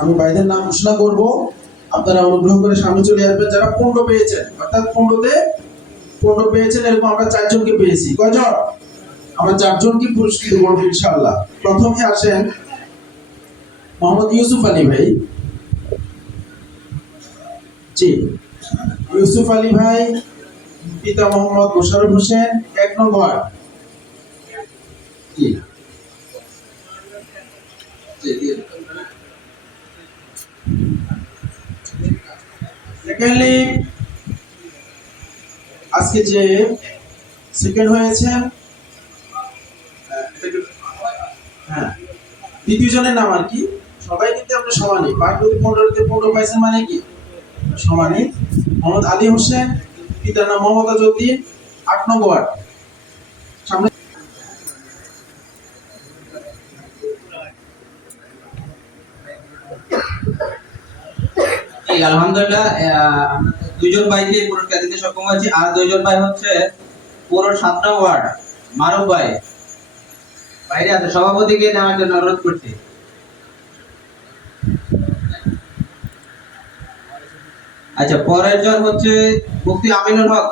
আমি ভাইদের নাম ঘোষণা করব, আপনারা অনুগ্রহ করে সামনে চলে আসবেন যারা 15 পেয়েছেন, অর্থাৎ 15 পেয়েছেন, এরকম আমরা 4 জনকে পেয়েছি। কয়জন? আমরা 4 জনকে পুরস্কৃত করব ইনশাআল্লাহ। প্রথমে আসেন মোহাম্মদ ইউসুফ আলী ভাই। জি, ইউসুফ আলী ভাই, পিতা মোহাম্মদ মোশাররফ হোসেন, 1 নং ওয়ার্ড। জি জি। সেকেন্ডলি, আজকে যে সেকেন্ড হয়েছে, হ্যাঁ, দ্বিতীয় জনের নাম আর কি, সবাই কিন্তু আমরা সমানই, 15 পাইছেন মানে কি সমানই। মোহাম্মদ আলী হোসেন, পিতার নাম মোহাম্মদ আজউদ্দিন, 8 নং ওয়ার্ড। সামনে আলহামদুলিল্লাহ, দুইজন ভাইকে পুরস্কার দিতে সক্ষম হয়েছি। আর দুইজন ভাই হচ্ছে পুরো 7 নং ওয়ার্ড মারুফ ভাই। বাইরে আছে, সভাপতিকে নেওয়ার জন্য অনুরোধ করছি। আচ্ছা, পরের জন হচ্ছে মুফতি আমিনুল হক।